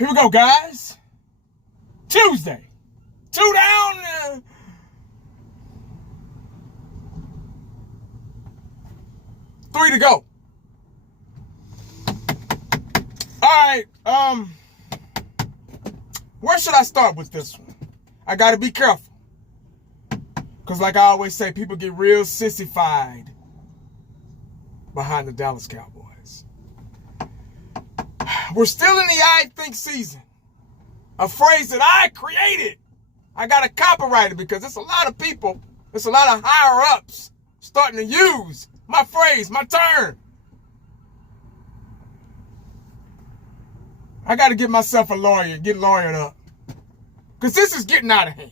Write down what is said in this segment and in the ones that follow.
Here we go, guys. Tuesday. 2 down. 3 to go. All right. Where should I start with this one? I got to be careful. Because like I always say, people get real sissified behind the Dallas Cowboys. We're still in the I think season. A phrase that I created. I got to copyright it because it's a lot of people, it's a lot of higher ups starting to use my phrase, my term. I got to get myself a lawyer, get lawyered up. Because this is getting out of hand.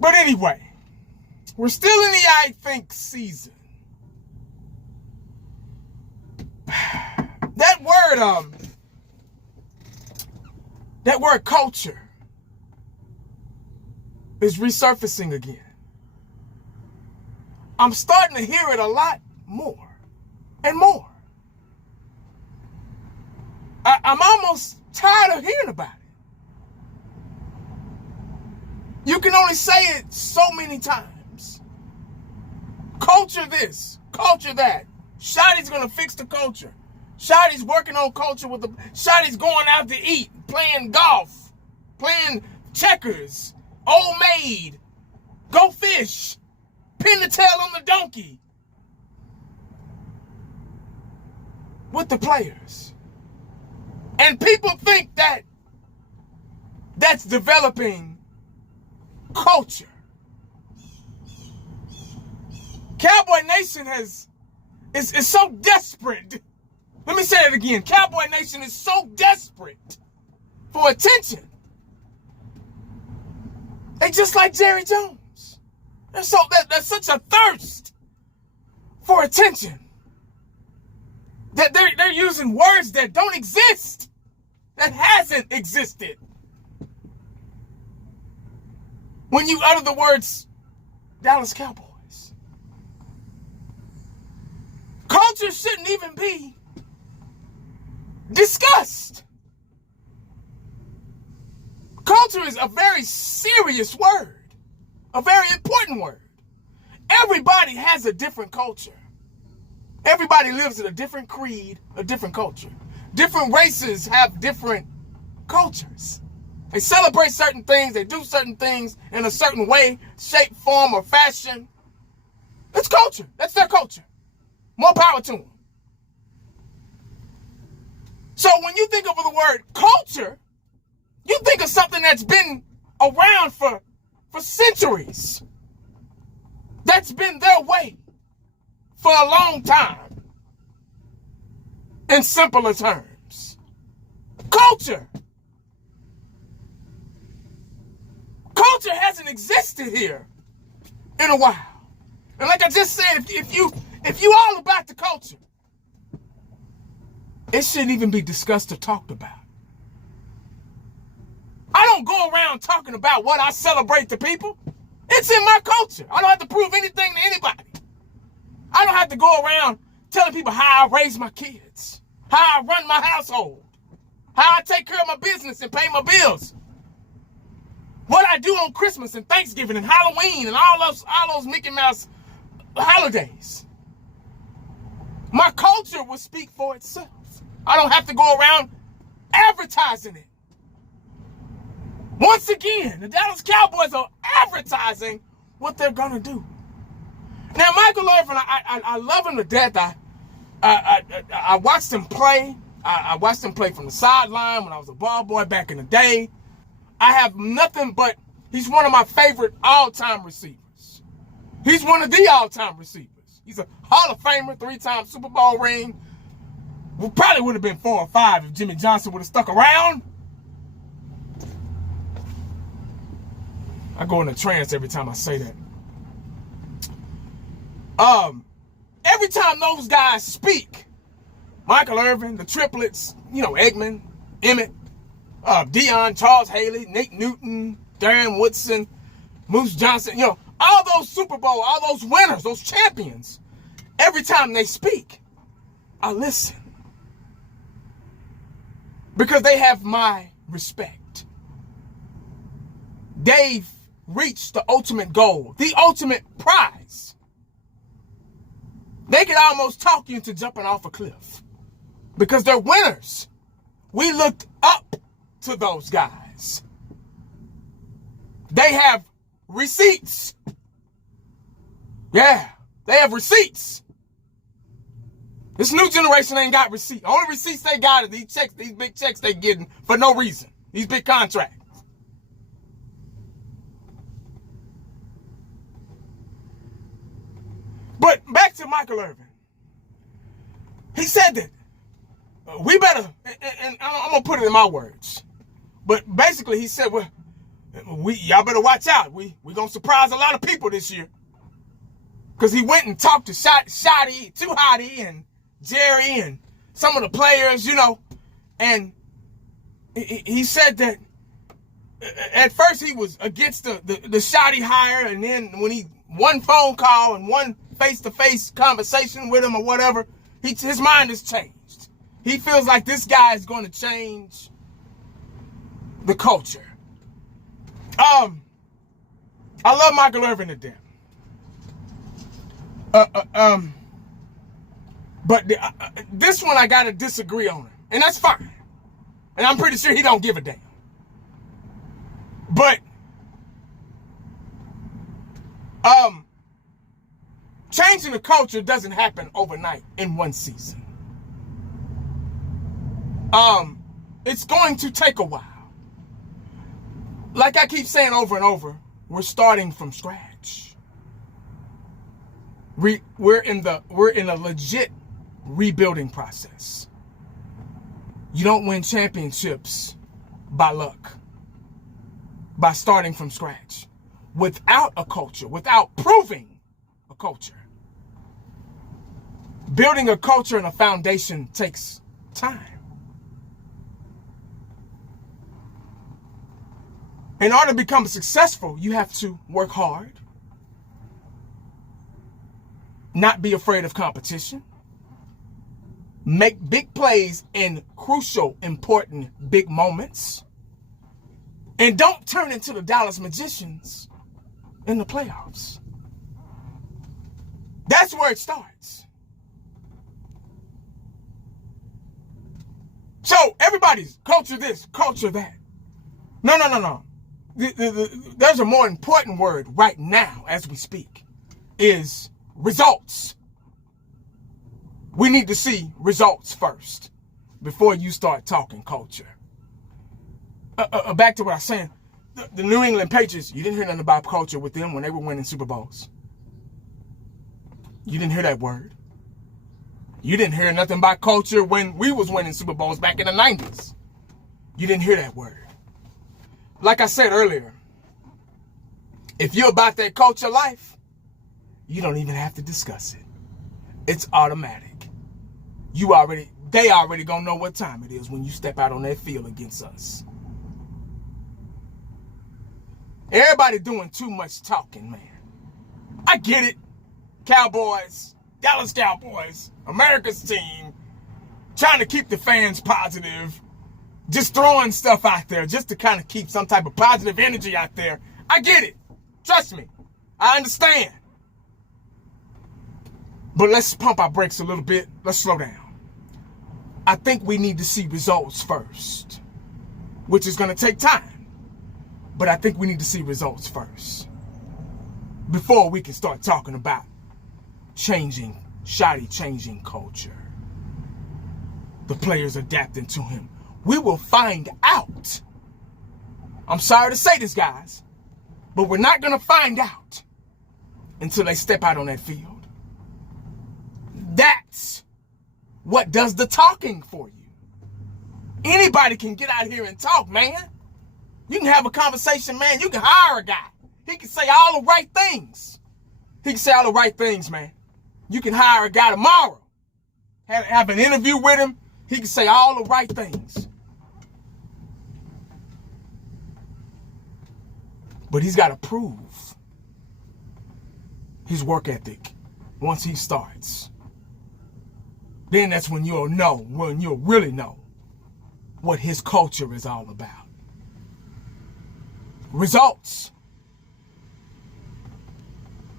But anyway, we're still in the I think season. That word culture is resurfacing again. I'm starting to hear it a lot more and more. I'm almost tired of hearing about it. You can only say it so many times. Culture this, culture that. Shotty's gonna fix the culture. Shotty's working on culture with the. Shotty's going out to eat, playing golf, playing checkers, Old Maid, go fish, pin the tail on the donkey with the players. And people think that that's developing culture. Cowboy Nation is so desperate. Let me say it again. Cowboy Nation is so desperate for attention. They just like Jerry Jones. There's such a thirst for attention that they're using words that don't exist, that hasn't existed. When you utter the words Dallas Cowboys, culture shouldn't even be discussed. Culture is a very serious word, a very important word. Everybody has a different culture. Everybody lives in a different creed, a different culture. Different races have different cultures. They celebrate certain things, they do certain things in a certain way, shape, form, or fashion. It's culture. That's their culture. More power to them. So when you think of the word culture, you think of something that's been around for centuries. That's been their way for a long time. In simpler terms. Culture. Culture hasn't existed here in a while. And like I just said, if you all about the culture, it shouldn't even be discussed or talked about. I don't go around talking about what I celebrate to people. It's in my culture. I don't have to prove anything to anybody. I don't have to go around telling people how I raise my kids, how I run my household, how I take care of my business and pay my bills, what I do on Christmas and Thanksgiving and Halloween and all those Mickey Mouse holidays. My culture will speak for itself. I don't have to go around advertising it. Once again, the Dallas Cowboys are advertising what they're going to do. Now, Michael Irvin, I love him to death. I watched him play. I watched him play from the sideline when I was a ball boy back in the day. I have nothing but, he's one of my favorite all-time receivers. He's one of the all-time receivers. He's a Hall of Famer, 3-time Super Bowl ring. We probably would have been 4 or 5 if Jimmy Johnson would have stuck around. I go in a trance every time I say that. Every time those guys speak, Michael Irvin, the triplets, Eggman, Emmett, Dion, Charles Haley, Nate Newton, Darren Woodson, Moose Johnson, all those Super Bowl, all those winners, those champions, every time they speak, I listen. because they have my respect. They've reached the ultimate goal, the ultimate prize. They could almost talk you into jumping off a cliff because they're winners. We looked up to those guys. They have receipts. Yeah, they have receipts. This new generation ain't got receipts. Only receipts they got are these checks, these big checks they getting for no reason. These big contracts. But back to Michael Irvin. He said that we better, and I'm going to put it in my words. But basically he said, well, y'all better watch out. We going to surprise a lot of people this year. Because he went and talked to Shotty, Too Hotty, and Jerry, and some of the players, you know. And he said that at first he was against the Shotty hire. And then when he one phone call and one face-to-face conversation with him or whatever, his mind has changed. He feels like this guy is going to change the culture. I love Michael Irvin to death. But this one I gotta disagree on him, and that's fine. And I'm pretty sure he don't give a damn. But changing the culture doesn't happen overnight in one season. It's going to take a while. Like I keep saying over and over, we're starting from scratch. We're in a legit rebuilding process. You don't win championships by luck, by starting from scratch, without a culture, without proving a culture. Building a culture and a foundation takes time. In order to become successful, you have to work hard, not be afraid of competition, make big plays in crucial, important, big moments, and don't turn into the Dallas Magicians in the playoffs. That's where it starts. So everybody's culture this, culture that. No. There's a more important word right now as we speak, is results. We need to see results first before you start talking culture. Back to what I was saying, the New England Patriots, you didn't hear nothing about culture with them when they were winning Super Bowls. You didn't hear that word. You didn't hear nothing about culture when we was winning Super Bowls back in the 90s. You didn't hear that word. Like I said earlier, if you're about that culture life, you don't even have to discuss it. It's automatic. They already gonna know what time it is when you step out on that field against us. Everybody doing too much talking, man. I get it. Cowboys, Dallas Cowboys, America's team, trying to keep the fans positive, just throwing stuff out there just to kind of keep some type of positive energy out there. I get it. Trust me. I understand. But let's pump our brakes a little bit. Let's slow down. I think we need to see results first, which is going to take time. But I think we need to see results first before we can start talking about changing culture. The players adapting to him. We will find out. I'm sorry to say this, guys, but we're not going to find out until they step out on that field. That's what does the talking for you. Anybody can get out here and talk, man. You can have a conversation, man. You can hire a guy. He can say all the right things. He can say all the right things, man. You can hire a guy tomorrow. Have an interview with him. He can say all the right things. But he's got to prove his work ethic once he starts. Then that's when you'll know, when you'll really know what his culture is all about. Results.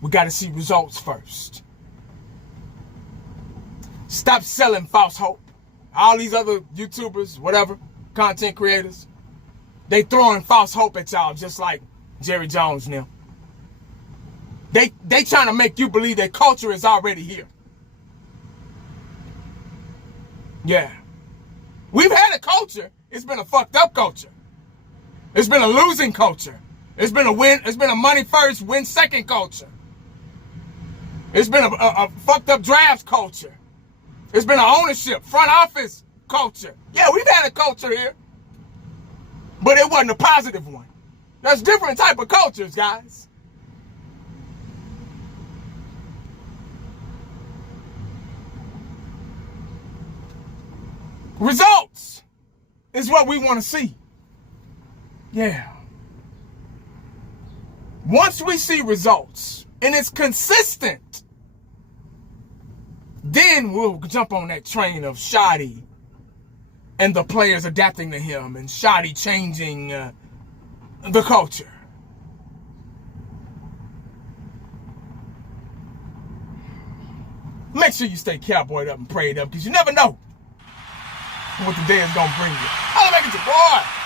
We got to see results first. Stop selling false hope. All these other YouTubers, whatever, content creators, they throwing false hope at y'all just like Jerry Jones now. They trying to make you believe that culture is already here. Yeah. We've had a culture. It's been a fucked up culture. It's been a losing culture. It's been a money first, win second culture. It's been a fucked up drafts culture. It's been an ownership, front office culture. Yeah, we've had a culture here. But it wasn't a positive one. There's different type of cultures, guys. Results is what we want to see. Yeah. Once we see results and it's consistent, then we'll jump on that train of Shoddy and the players adapting to him and Shoddy changing the culture. Make sure you stay cowboyed up and prayed up because you never know what the day is going to bring you. I'll make it your boy.